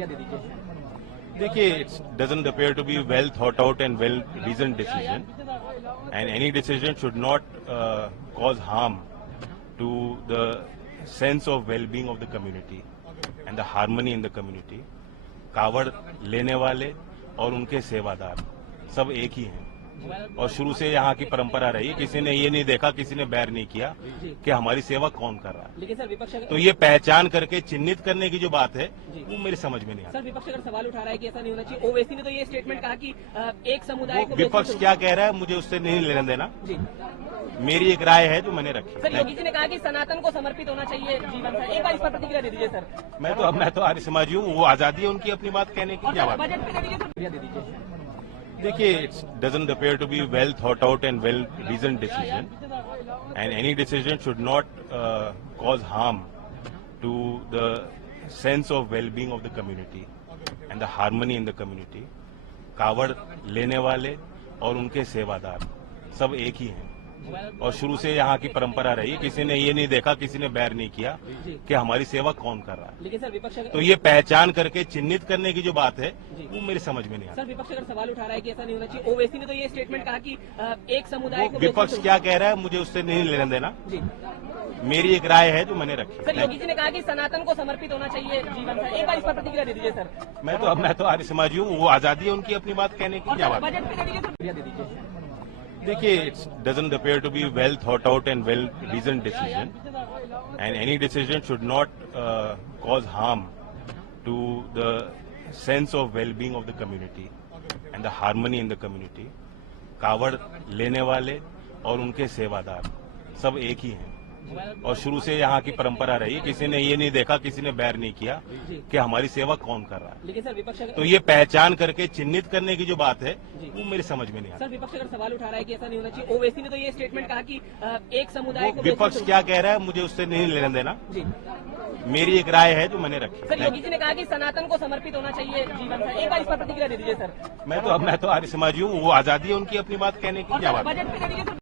भैया दे दीजिए। देखिए, it doesn't appear to be well thought out and well reasoned decision, and any decision should not cause harm to the sense of well-being of the community and the harmony in the community. कावड़ लेने वाले और उनके सेवादार सब एक ही हैं और शुरू से यहाँ की परंपरा रही। किसी ने ये नहीं देखा, किसी ने बैर नहीं किया कि हमारी सेवा कौन कर रहा है। लेकिन सर विपक्ष तो ये पहचान करके चिन्हित करने की जो बात है वो मेरी समझ में नहीं आती। सर विपक्ष अगर सवाल उठा रहा है कि ऐसा नहीं होना चाहिए, ओवैसी ने तो ये स्टेटमेंट कहा कि एक समुदाय को विपक्ष क्या कह रहा है मुझे उससे नहीं लेना देना। जी मेरी एक राय है जो मैंने रखी। सर योगी जी ने कहा कि सनातन को समर्पित होना चाहिए जीवन सर, एक बार इस पर प्रतिक्रिया दे दीजिए सर। मैं तो आर्य समाजी हूँ, वो आजादी है उनकी अपनी बात कहने की। क्या बात बजट पे दे दीजिए सर, भैया दे दीजिए। देखिए, it doesn't appear to be well thought out and well reasoned decision, and any decision should not cause harm to the sense of well-being of the community and the harmony in the community. कावड़ लेने वाले और उनके सेवादार सब एक ही हैं और शुरू से यहाँ की परंपरा रही। किसी ने ये नहीं देखा, किसी ने बैर नहीं किया कि हमारी सेवा कौन कर रहा है। लेकिन सर विपक्ष तो ये पहचान करके चिन्हित करने की जो बात है वो मेरी समझ में नहीं आती। सर विपक्ष अगर सवाल उठा रहा है कि ऐसा नहीं होना चाहिए, ओवैसी ने तो ये स्टेटमेंट कहा कि एक समुदाय को विपक्ष क्या कह रहा है मुझे उससे नहीं लेना देना। जी मेरी एक राय है जो मैंने रखी। सर योगी जी ने कहा कि सनातन को समर्पित होना चाहिए जीवन सर, एक बार इस पर प्रतिक्रिया दे दीजिए सर। मैं तो आर्य समाजी हूँ, वो आजादी है उनकी अपनी बात कहने की। क्या बात बजट पे दे दीजिए सर, भैया दे दीजिए। देखिए, it doesn't appear to be well thought out and well reasoned decision, and any decision should not cause harm to the sense of well-being of the community and the harmony in the community. कावड़ लेने वाले और उनके सेवादार सब एक ही हैं और शुरू से यहाँ की परंपरा रही। किसी ने ये नहीं देखा, किसी ने बैर नहीं किया कि हमारी सेवा कौन कर रहा है। लेकिन सर विपक्ष तो ये पहचान करके चिन्हित करने की जो बात है वो मेरी समझ में नहीं आती। सर विपक्ष अगर सवाल उठा रहा है कि ऐसा नहीं होना चाहिए, ओवैसी ने तो ये स्टेटमेंट कहा कि एक समुदाय को विपक्ष क्या कह रहा है मुझे उससे नहीं लेना देना। जी मेरी एक राय है जो मैंने रखी। सर योगी जी ने कहा कि सनातन को समर्पित होना चाहिए जीवन सर, एक बार इस पर प्रतिक्रिया दे दीजिए सर। मैं तो आर्य समाजी हूँ, वो आजादी है उनकी अपनी बात कहने की। क्या बात बजट पे दे दीजिए सर।